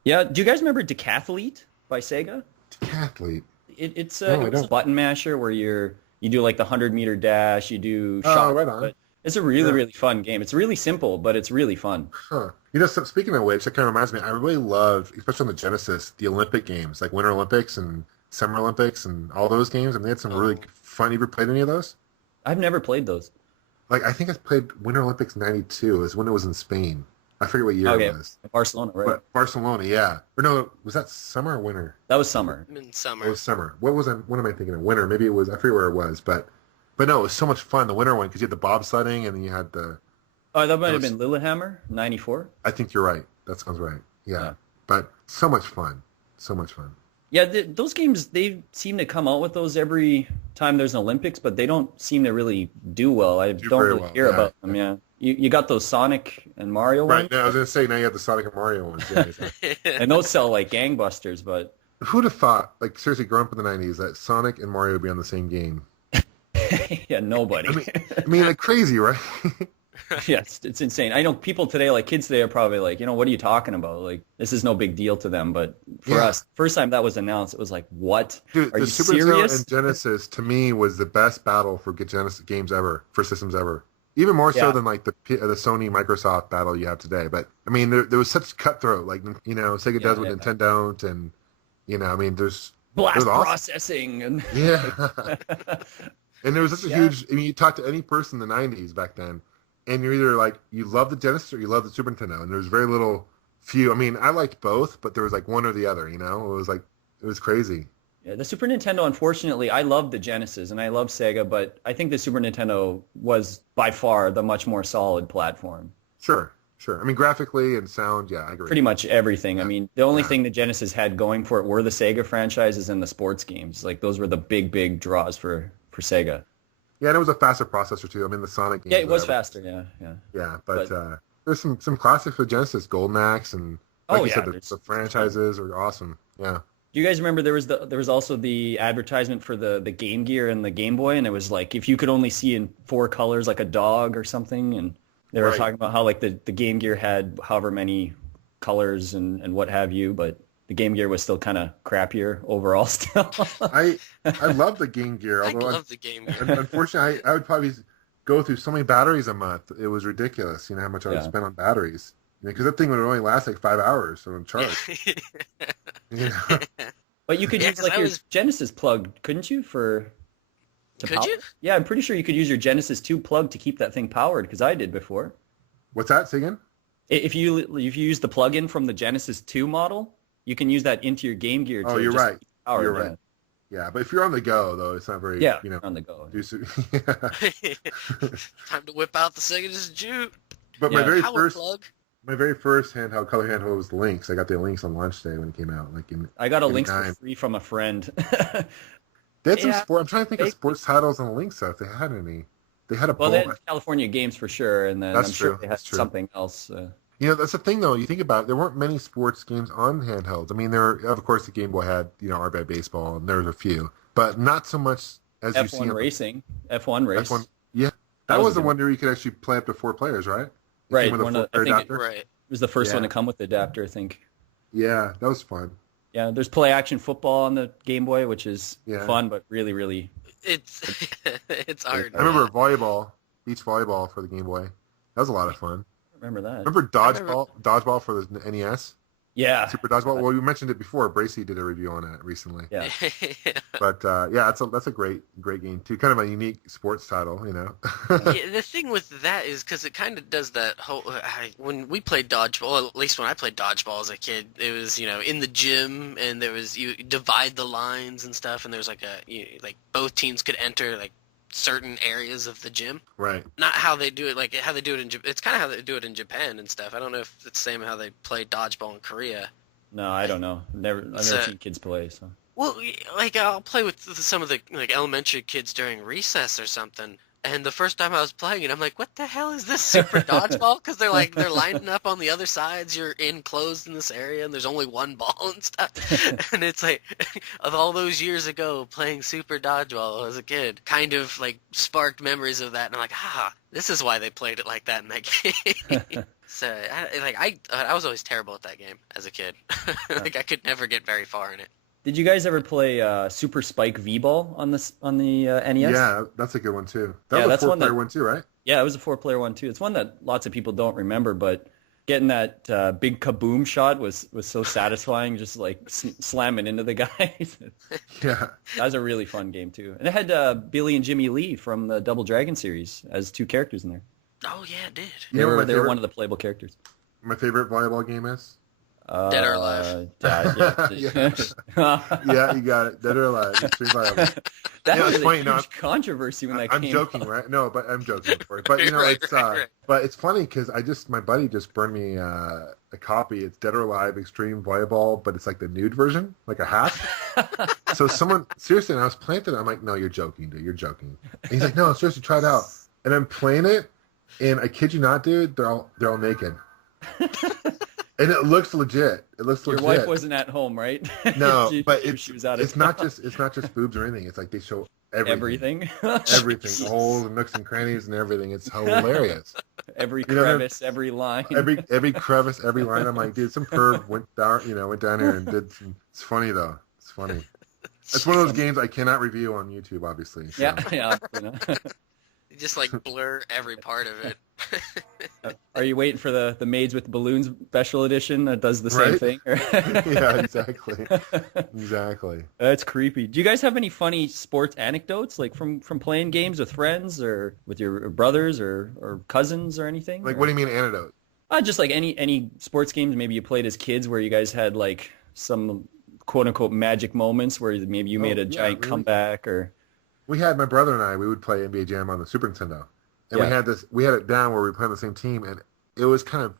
Yeah, do you guys remember Decathlete by Sega? Decathlete. It's No, I a don't. button masher where you do like the 100-meter dash, you do Oh, shot. right on. But it's a really fun game. It's really simple, but it's really fun. Huh. You know, so speaking of which, that kind of reminds me, I really love, especially on the Genesis, the Olympic games, like Winter Olympics and Summer Olympics and all those games. I mean, they had some really fun. You ever played any of those? I've never played those. Like, I think I played Winter Olympics 92 is when it was in Spain. I forget what year it was. Barcelona, right? But Barcelona, yeah. Or no, was that summer or winter? That was summer. In It summer. was summer. What am I thinking of? Winter. Maybe it was, I forget where it was. But no, it was so much fun, the winter one, because you had the bobsledding and then you had the... Oh, that might have been Lillehammer, 94. I think you're right. That sounds right. Yeah. Yeah. But so much fun. So much fun. Yeah, those games, they seem to come out with those every time there's an Olympics, but they don't seem to really do well. I don't very really well, hear yeah. about them, yeah. You got those Sonic and Mario ones, Right. Now, I was going to say, now you have the Sonic and Mario ones. Yeah, and those sell like gangbusters, but who'd have thought, like, seriously, growing up in the 90s, that Sonic and Mario would be on the same game? yeah, nobody. I mean, like, crazy, right? Yeah, it's insane. I know people today, like kids today, are probably like, what are you talking about? Like, this is no big deal to them. But for us, first time that was announced, it was like, what? Dude, are the you Super serious? Nintendo and Genesis, to me, was the best battle for Genesis games ever, for systems ever. Even more so Yeah. than, like, the Sony Microsoft battle you have today. But, I mean, there was such cutthroat. Like, Sega does what yeah. Nintendo don't. And, I mean, there's... Blast it was awesome. processing. And Yeah. And there was such a huge... I mean, you talk to any person in the 90s back then, and you're either like, you love the Genesis or you love the Super Nintendo. And there's very few. I mean, I liked both, but there was like one or the other, It was crazy. Yeah, the Super Nintendo, unfortunately, I love the Genesis and I love Sega, but I think the Super Nintendo was by far the much more solid platform. Sure. I mean, graphically and sound, yeah, I agree. Pretty much everything. Yeah. I mean, the only thing the Genesis had going for it were the Sega franchises and the sports games. Like, those were the big draws for Sega. Yeah, and it was a faster processor, too. I mean, the Sonic games. Yeah, it was faster, yeah. Yeah, but there's some classics for Genesis, Golden Axe, and like you said, the franchises are awesome. Yeah. Do you guys remember there was also the advertisement for the Game Gear and the Game Boy, and it was like, if you could only see in 4 colors, like a dog or something, and they were talking about how like the Game Gear had however many colors and what have you, but the Game Gear was still kind of crappier overall still. I love the Game Gear. I Although love the Game Gear. Unfortunately, I would probably go through so many batteries a month. It was ridiculous, how much I would spend on batteries. Because that thing would only last like 5 hours on charge. But you could use like your Genesis plug, couldn't you? Could you? Yeah, I'm pretty sure you could use your Genesis 2 plug to keep that thing powered, because I did before. What's that? Say again? If you use the plug-in from the Genesis 2 model, you can use that into your Game Gear. Oh, you're right. Powered, you're right. Yeah, but if you're on the go, though, it's not very, on the go. Time to whip out the Sega Jute. But my very first handheld, color handheld was the Lynx. I got the Lynx on launch day when it came out. I got a Lynx for free from a friend. They had some sport. I'm trying to think of sports titles on the Lynx, though, if they had any. They had they had California Games for sure, and then I'm sure they had something else. That's the thing, though. You think about it, there weren't many sports games on handhelds. I mean, of course, the Game Boy had, Art Baseball, and there was a few, but not so much as you see. F1 racing. F1 race. F1, yeah. That was the one where you could actually play up to 4 players, right? Right. It was the first one to come with the adapter, I think. Yeah, that was fun. Yeah, there's play action football on the Game Boy, which is fun, but really, really... It's hard. I remember beach volleyball for the Game Boy. That was a lot of fun. I remember that. Remember dodgeball for the NES? Yeah. Super Dodgeball. Well, you mentioned it before. Bracy did a review on it recently. Yeah. But yeah, that's a great game too. Kind of a unique sports title, you know. Yeah, the thing with that is because it kind of does that whole. When we played dodgeball, well, at least when I played dodgeball as a kid, it was in the gym, and there was you divide the lines and stuff, and there was like like both teams could enter like certain areas of the gym. Right. Not how they do it, like how they do it in Japan. It's kind of how they do it in Japan and stuff. I don't know if it's the same how they play dodgeball in Korea. No, I don't know. I've never seen kids play. So. Well, like I'll play with some of the like elementary kids during recess or something. And the first time I was playing it, I'm like, what the hell is this super dodgeball? Because they're lining up on the other sides. You're enclosed in this area, and there's only one ball and stuff. And it's like, of all those years ago, playing super dodgeball as a kid, kind of like sparked memories of that. And I'm like, this is why they played it like that in that game. So, I was always terrible at that game as a kid. Like, I could never get very far in it. Did you guys ever play Super Spike V-Ball on the NES? Yeah, that's a good one too. That was a 4-player one too, right? Yeah, it was a 4-player one too. It's one that lots of people don't remember, but getting that big kaboom shot was so satisfying, just like slamming into the guys. Yeah. That was a really fun game too. And it had Billy and Jimmy Lee from the Double Dragon series as 2 characters in there. Oh, yeah, it did. They were one of the playable characters. My favorite volleyball game is? Dead or Alive. Yeah. Yeah, you got it. Dead or Alive. Extreme volleyball. That was a huge controversy when that came I'm joking, right? No, but I'm joking, of course. But, right. But it's funny because my buddy just burned me a copy. It's Dead or Alive Extreme Volleyball, but it's like the nude version, like a hat. So seriously, and I was playing it, I'm like, no, you're joking, dude. You're joking. And he's like, no, seriously, try it out. And I'm playing it, and I kid you not, dude, they're all naked. And it looks legit. Your wife wasn't at home, right? No, but she was out of it's not just boobs or anything. It's like they show everything. Everything, all the nooks and crannies and everything. It's hilarious. Every crevice, every line. Every crevice, every line. I'm like, dude, some perv went down here and did some. It's funny though. It's funny. It's one of those games I cannot review on YouTube, obviously. So. Yeah. You just like blur every part of it. Are you waiting for the Maids with Balloons special edition that does the same thing? Yeah, exactly. That's creepy. Do you guys have any funny sports anecdotes, like from playing games with friends or with your brothers or cousins or anything? Like, what do you mean anecdote? Just like any sports games maybe you played as kids where you guys had like some quote-unquote magic moments where maybe you made a giant comeback or... We had, my brother and I, we would play NBA Jam on the Super Nintendo. And we had it down where we played on the same team, and it was kind of,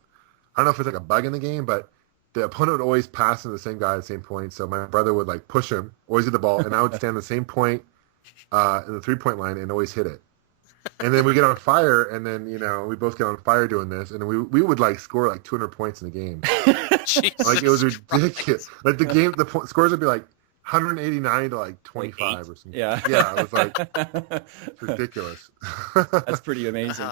I don't know if it's like a bug in the game, but the opponent would always pass to the same guy at the same point, so my brother would like push him, always get the ball, and I would stand the same point in the 3-point line and always hit it. And then we get on fire, and then, we both get on fire doing this, and we would like score like 200 points in the game. Like, it was ridiculous. Like the scores would be like 189 to like 25 or something. Yeah, it was like it's ridiculous. That's pretty amazing.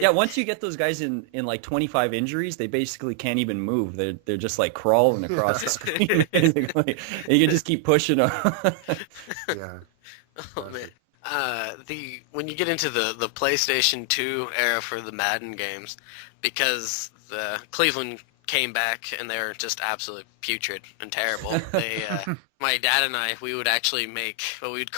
Yeah. Once you get those guys in like 25 injuries, they basically can't even move. They're just like crawling across the screen. Basically. And you can just keep pushing them. Yeah. Oh man. When you get into the PlayStation 2 era for the Madden games, because the Cleveland came back and they're just absolutely putrid and terrible. My dad and I, we would actually make what we would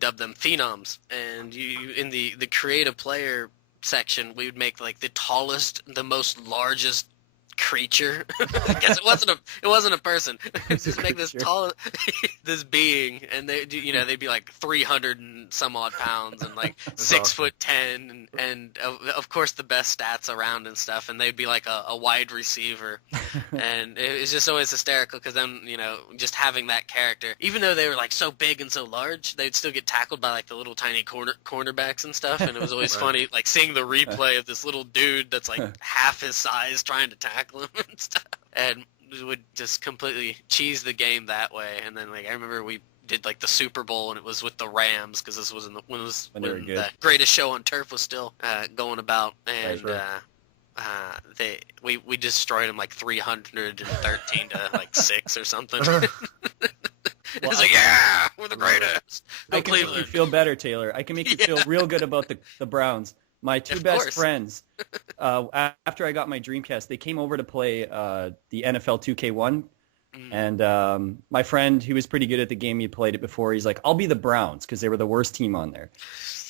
dub them phenoms, and in the creative player section, we would make like the tallest, the most largest creature. I guess it wasn't a person. Just make this tall, this being, and they'd be like 300 and some odd pounds and like 6'10", and of course the best stats around and stuff, and they'd be like a wide receiver, and it was just always hysterical because then just having that character, even though they were like so big and so large, they'd still get tackled by like the little tiny cornerbacks and stuff, and it was always funny like seeing the replay of this little dude that's like half his size trying to tackle him and stuff, and we would just completely cheese the game that way. And then like I remember we did like the Super Bowl, and it was with the Rams because this was when the Greatest Show on Turf was still going about, and we destroyed them like 313 to like 6 or something. It's like, we're the greatest. I can make you feel better, Taylor. I can make you feel real good about the Browns. My two Of best course. friends, after I got my Dreamcast, they came over to play the NFL 2K1. And my friend, he was pretty good at the game. He played it before. He's like, I'll be the Browns because they were the worst team on there.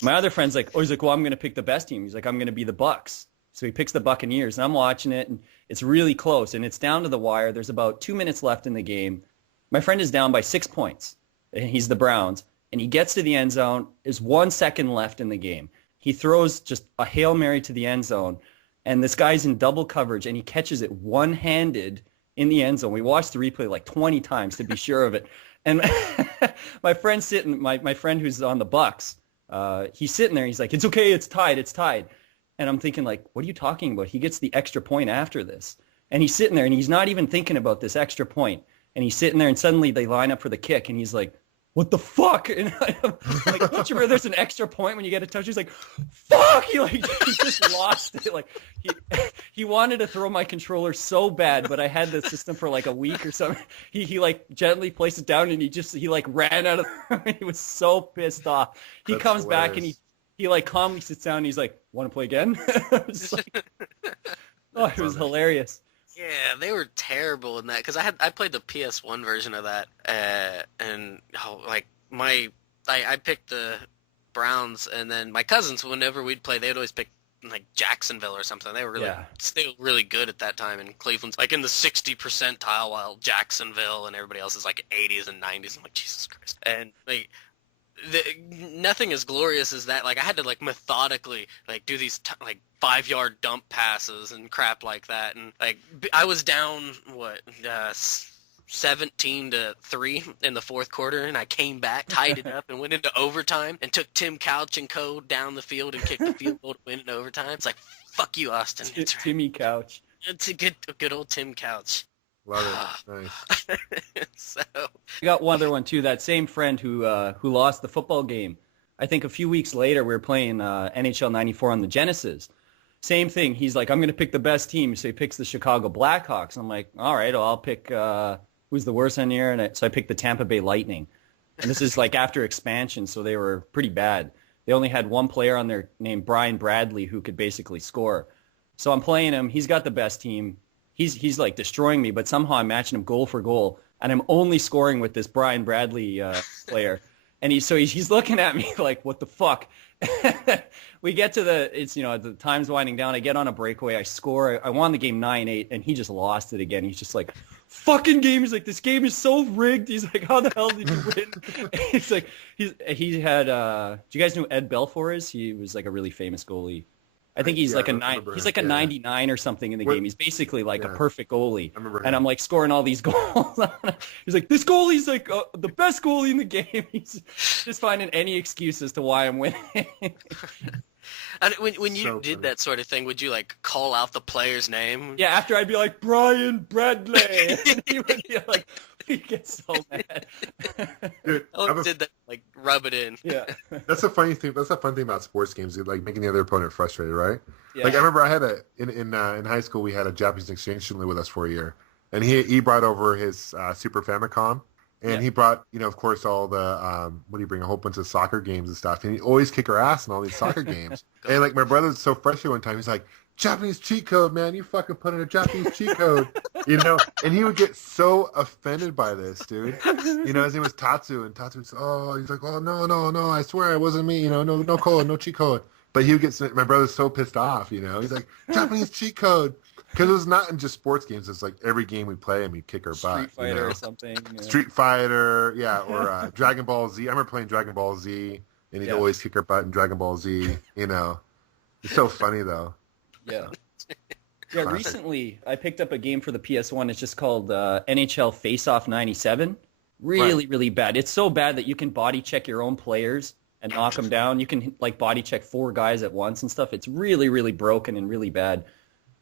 My other friend's like, he's like, well, I'm going to pick the best team. He's like, I'm going to be the Bucks. So he picks the Buccaneers, and I'm watching it, and it's really close, and it's down to the wire. There's about 2 minutes left in the game. My friend is down by 6 points, and he's the Browns, and he gets to the end zone. There's 1 second left in the game. He throws just a Hail Mary to the end zone, and this guy's in double coverage, and he catches it one-handed in the end zone. We watched the replay like 20 times to be sure of it. And my friend's sitting, my friend who's on the Bucks, he's sitting there. He's like, it's okay, it's tied. And I'm thinking, like, what are you talking about? He gets the extra point after this. And he's sitting there, and he's not even thinking about this extra point. And he's sitting there, and suddenly they line up for the kick, and he's like, what the fuck? And I'm like, don't you remember there's an extra point when you get a touch? He's like, fuck! He just lost it. Like, he wanted to throw my controller so bad, but I had the system for like a week or something. He like gently placed it down, and he like ran out of he was so pissed off. He That's comes hilarious. back, and he like calmly sits down, and he's like, want to play again? It was like, it was hilarious. Yeah, they were terrible in that because I played the PS1 version of that, and like I picked the Browns, and then my cousins, whenever we'd play, they'd always pick like Jacksonville or something. They were still really good at that time, and Cleveland's like in the 60 percentile, while Jacksonville and everybody else is like 80s and 90s. I'm like, Jesus Christ, and like. Nothing as glorious as that. Like, I had to like methodically like do these like 5-yard dump passes and crap like that, and like I was down 17-3 in the fourth quarter, and I came back, tied it up, and went into overtime, and took Tim Couch and co down the field and kicked the field goal to win in overtime. It's like, fuck you, Austin. It's right. Timmy Couch. It's a good old Tim Couch. Love it. Nice. So I got one other one too. That same friend who lost the football game. I think a few weeks later we were playing NHL '94 on the Genesis. Same thing. He's like, I'm going to pick the best team. So he picks the Chicago Blackhawks. I'm like, all right, well, I'll pick who's the worst on here. And so I picked the Tampa Bay Lightning. And this is like after expansion, so they were pretty bad. They only had one player on there named Brian Bradley who could basically score. So I'm playing him. He's got the best team. He's like destroying me, but somehow I'm matching him goal for goal, and I'm only scoring with this Brian Bradley player. And he's looking at me like, what the fuck? We get to the time's winding down. I get on a breakaway. I score. I won the game 9-8, and he just lost it again. He's just like, fucking game. He's like, this game is so rigged. He's like, how the hell did you win? He's like, he had. Do you guys know who Ed Belfour is? He was like a really famous goalie. I think he's like a 99 or something in the game. He's basically like a perfect goalie. And I'm like scoring all these goals. He's like, this goalie's like the best goalie in the game. He's just finding any excuse as to why I'm winning. And when you did that sort of thing, would you like call out the player's name? Yeah, after I'd be like, Brian Bradley. And he would be like, he gets so mad. Dude, did that, like rub it in. Yeah. That's a funny thing. That's a fun thing about sports games, like making the other opponent frustrated, right? Yeah. Like I remember I had in high school we had a Japanese exchange student live with us for a year, and he brought over his Super Famicom, and he brought of course all the what do you bring, a whole bunch of soccer games and stuff, and he always kick our ass in all these soccer games. And like my brother's so frustrated one time, he's like, Japanese cheat code, man, you fucking put in a Japanese cheat code, and he would get so offended by this, dude. His name was Tatsu, and Tatsu was, he's like, oh, no, I swear it wasn't me, no code, no cheat code. But he would get, my brother's so pissed off, he's like, Japanese cheat code. Because it was not in just sports games, it's like every game we play and we kick our butt. Street Fighter or something. Yeah. Street Fighter, yeah, or Dragon Ball Z. I remember playing Dragon Ball Z, and he'd always kick our butt in Dragon Ball Z, It's so funny, though. Yeah. Yeah, recently I picked up a game for the PS1. It's just called NHL Face-Off 97. Really bad. It's so bad that you can body check your own players and knock them down. You can like body check 4 guys at once and stuff. It's really broken and really bad.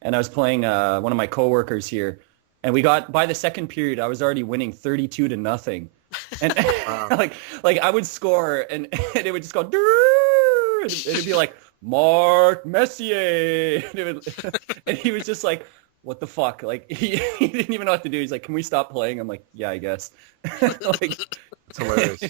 And I was playing one of my coworkers here, and we got, by the second period, I was already winning 32-0. And like I would score, and it would just go, and it'd be like, Mark Messier. And he was just like, what the fuck? Like, he didn't even know what to do. He's like, can we stop playing? I'm like, yeah, I guess. Like, It's hilarious.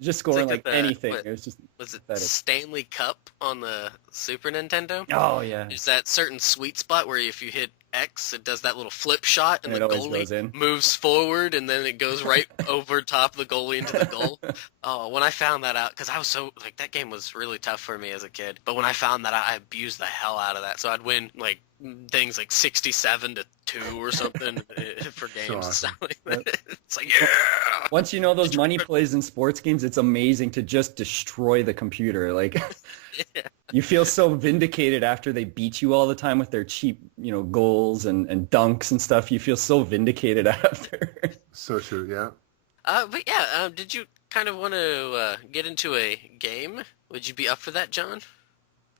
Just scoring Think like of anything. what It was just was it pathetic. Stanley Cup on the Super Nintendo? Oh yeah, There's that certain sweet spot where if you hit X, it does that little flip shot, and And the it always goalie goes in. moves forward, and then it goes right over top of the goalie into the goal. Oh, when I found that out, because I was so like that game was really tough for me as a kid. But when I found that out, I abused the hell out of that. So I'd win like things like 67-2 or something for games and awesome. stuff like Yep. that. It's like yeah. Once you know those money plays in sports games, it's amazing to just destroy the computer. Like Yeah. you feel so vindicated after they beat you all the time with their cheap, goals and dunks and stuff. You feel so vindicated after. So true. Yeah. But yeah, did you kind of want to get into a game? Would you be up for that, John?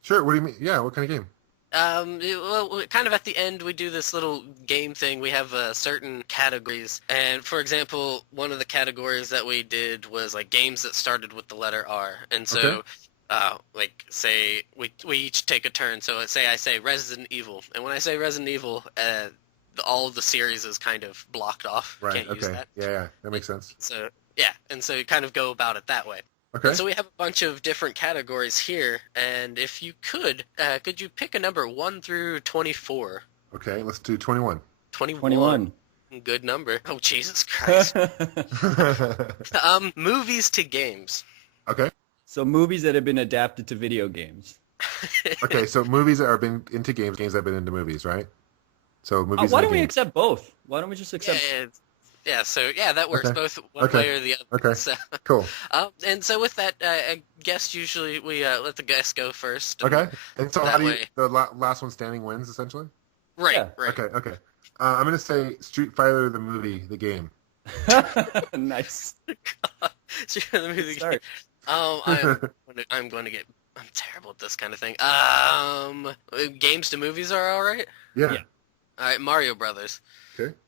Sure. What do you mean? Yeah. What kind of game? Well, kind of at the end, we do this little game thing. We have certain categories, and for example, one of the categories that we did was like games that started with the letter R. And so, Okay. like say we each take a turn. So say I say Resident Evil, and when I say Resident Evil, all of the series is kind of blocked off. Right. Can't use Okay. that. Yeah. That makes sense. So yeah, and so you kind of go about it that way. Okay. So we have a bunch of different categories here, and if you could you pick a number 1 through 24? Okay. Let's do 21. 21. Good number. Oh, Jesus Christ. Movies to games. Okay. So movies that have been adapted to video games. Okay. So movies that have been into games that have been into movies, right? So movies. Why and don't we games. accept both? Why don't we just accept? Yeah, that works. Okay. Both one Okay. way or the other. Okay. So, Cool. and so with that, I guess usually we let the guest go first. Okay. And so That how do you, way. the last one standing wins essentially? Right, Yeah. right. Okay. Okay. I'm gonna say Street Fighter the movie, the game. Nice. So let me Good start. I'm going to get. I'm terrible at this kind of thing. Games to movies are all right. Yeah. Yeah. All right, Mario Brothers.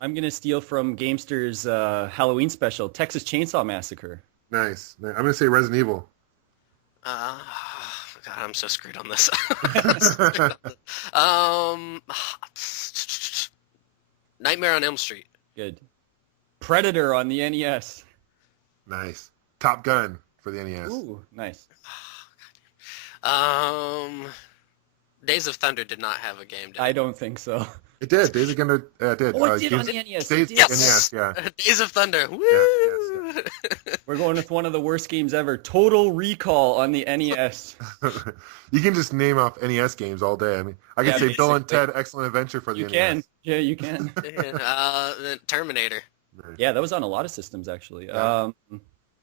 I'm gonna steal from Gamester's Halloween special, Texas Chainsaw Massacre. Nice. I'm gonna say Resident Evil. God, I'm so screwed on this. Nightmare on Elm Street. Good. Predator on the NES. Nice. Top Gun for the NES. Ooh, nice. Days of Thunder did not have a game. Did I it? don't think so. It did. Days of Thunder did. Oh, it did on the NES. It Days, did. NES, yeah. Days of Thunder. Woo! yes, We're going with one of the worst games ever. Total Recall on the NES. You can just name off NES games all day. I mean, I can Yeah, say Bill and basically. Ted Excellent Adventure for the You NES. can. Yeah, you can. The Terminator. Yeah, that was on a lot of systems actually. Yeah. All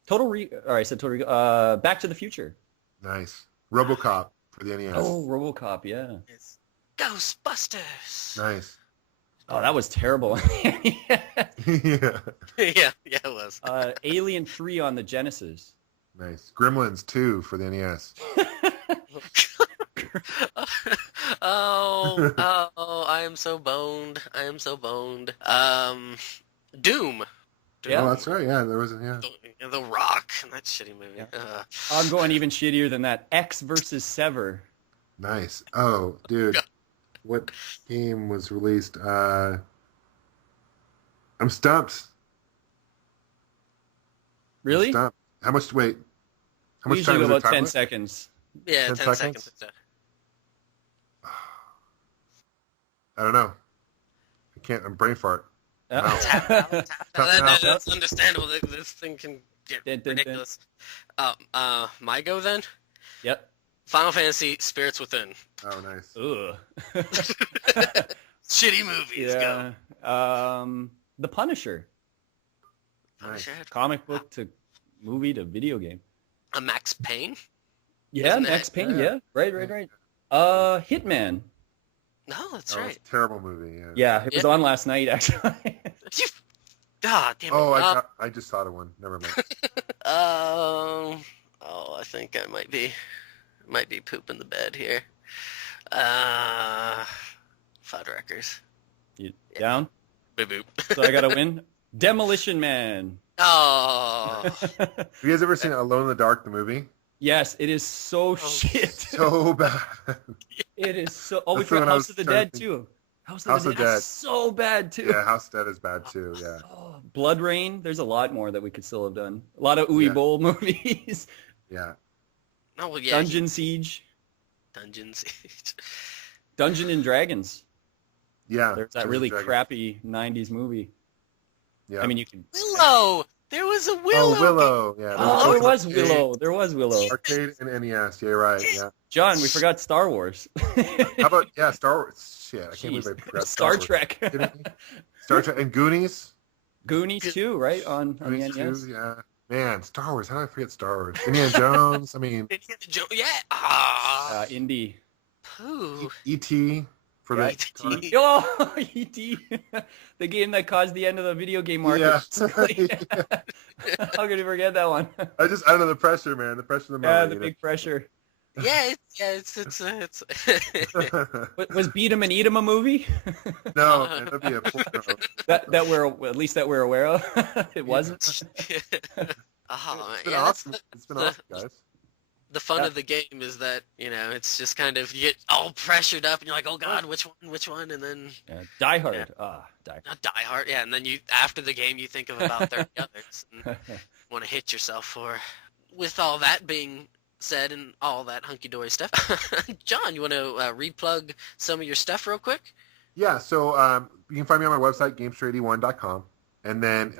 right, I said Total Recall. Back to the Future. Nice. RoboCop for the NES. Oh, RoboCop. Yeah. It's Ghostbusters. Nice. Oh, that was terrible on the NES. Yeah. yeah, it was. Alien 3 on the Genesis. Nice. Gremlins 2 for the NES. I am so boned. I am so boned. Doom. Yeah. Oh, that's right. Yeah, there was. Yeah. The Rock. That shitty movie. Yeah. I'm going even shittier than that. X versus Sever. Nice. Oh, dude. What game was released? I'm stumped. Really? I'm stumped. How much? Wait. How We much usually time go is it? about 10 Time seconds. Yeah, 10 10 seconds? seconds. I don't know. I can't. I'm brain fart. Wow. Tap out. Tap out. Tap That's understandable. This thing can get Dun, dun, dun. ridiculous. My go then? Yep. Final Fantasy Spirits Within. Oh, nice. Ugh. Shitty movies. Go. Yeah. The Punisher. Nice. Comic book to movie to video game. A Max Payne? Yeah, Isn't Max it? Payne. Yeah. Yeah. Right. Hitman. No, that's That was right. a terrible movie. Yeah. Yeah, it was Yeah. on last night actually. God damn it. Oh, I just thought of one. Never mind. I think I might be pooping the bed here. Fuddruckers. You down? Boop boop. So I got to win. Demolition Man. Oh. Have you guys ever seen Alone in the Dark, the movie? Yes, it is so shit. So bad. It is so. Oh, we That's the forgot one I House was of the trying to Dead think. too. House House of of the Dead. Dead. That's so bad too. Yeah, House of Dead is bad too. Yeah. Oh, Blood Rain. There's a lot more that we could still have done. A lot of Uwe Yeah. Boll movies. Yeah. Oh well, yeah. Dungeon Siege. Dungeon Siege. Dungeon and Dragons. Yeah. There's that really crappy 90s movie. Yeah. I mean, you can... Willow. There was a Willow. Oh, Willow. Yeah. Oh, there was arcade- Willow. There was Willow. Arcade and NES. Yeah, right. Yeah. John, we forgot Star Wars. How about Star Wars? Shit, I can't believe I forgot Star Wars. Trek. Kidding me? Star Trek and Goonies. Goonies too, right? On the Goonies NES. too, yeah. Man, Star Wars. How did I forget Star Wars? Indiana Jones. I mean, Indiana Jones. Yeah. Ah. Indie. Pooh. E.T. for Yeah, the E.T.. Oh, E.T. The game that caused the end of the video game market. Yeah. How could you forget that one? I don't know the pressure, man. The pressure of the Yeah, moment. the big pressure. Yeah. It's. Was Beat 'em and Eat 'em a movie? No, man, that'd be a porno. that we're at least that we're aware of. It wasn't. Oh, It's been yeah, awesome. It's been awesome, guys. the fun of the game is that, it's just kind of, you get all pressured up and you're like, oh god, which one, and then Yeah, Die Hard. Yeah. Die Hard. not Die Hard, yeah, and then after the game you think of about 30 others and want to hit yourself for. With all that being said and all that hunky-dory stuff, John, you want to replug some of your stuff real quick? Yeah, so you can find me on my website, Gamester81.com. And then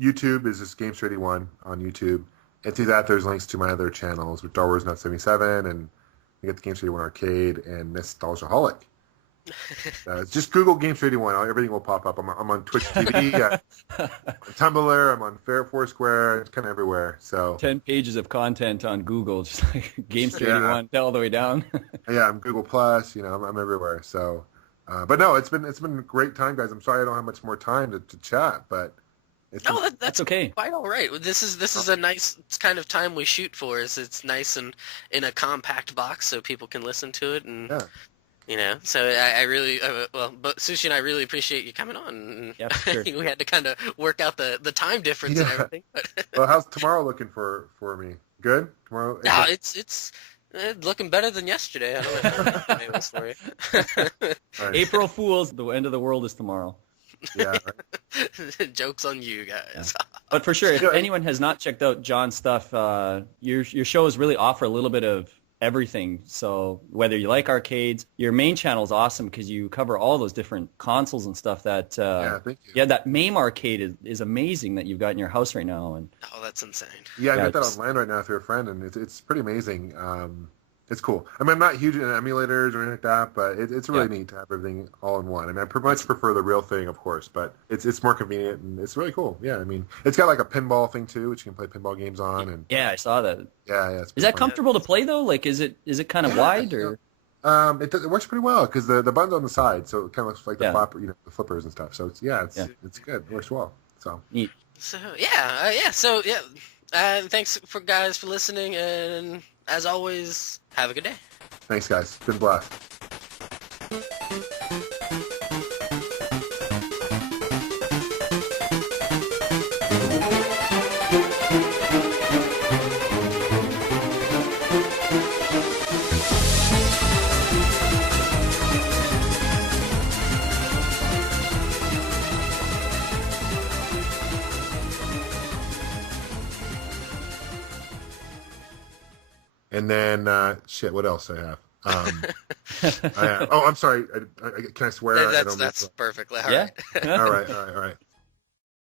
YouTube is just Gamester81 on YouTube. And through that, there's links to my other channels, with Star Wars Nut 77, and you get the Gamester81 Arcade and Nostalgiaholic. Just Google Gamester81. Everything will pop up. I'm on Twitch TV, on Tumblr, I'm on Foursquare. It's kind of everywhere. So 10 pages of content on Google, just like Gamester Yeah. 81, all the way down. yeah, I'm Google Plus. I'm everywhere. So, but no, it's been a great time, guys. I'm sorry I don't have much more time to chat, but it's been, No, that's okay. quite all right. This is a nice kind of time we shoot for. It's nice and in a compact box so people can listen to it, and so I really but Sushi and I really appreciate you coming on. Yeah, sure. We had to kind of work out the time difference and Yeah. everything. well, how's tomorrow looking for me? Good tomorrow. No, it's looking better than yesterday. I don't know what it was for you. All right. April Fools, the end of the world is tomorrow. Yeah, right. Joke's on you guys. But for sure, if Yeah. anyone has not checked out John's stuff, your shows really offer a little bit of everything. So whether you like arcades, your main channel is awesome because you cover all those different consoles and stuff. That Yeah, thank you. yeah, that MAME arcade is amazing that you've got in your house right now. And Oh, that's insane. Yeah, I Yeah, got that it's- online right now through a friend, and it's pretty amazing. It's cool. I mean, I'm not huge in emulators or anything like that, but it's really neat to have everything all in one. I mean, I much prefer the real thing, of course, but it's more convenient and it's really cool. Yeah, I mean, it's got like a pinball thing too, which you can play pinball games on, and yeah, I saw that. yeah, it's Is pretty that fun. comfortable to play though? Like, is it kind of wide or? It works pretty well because the button's on the side, so it kind of looks like the Yeah. flapper, the flippers and stuff. So it's Yeah. it's good. It works well. So Neat. So thanks for guys for listening, and as always, have a good day. thanks, guys. It's been a blast. And then shit, what else I have? I'm sorry. Can I swear? I don't That's mean to- perfectly all Yeah. right. all right.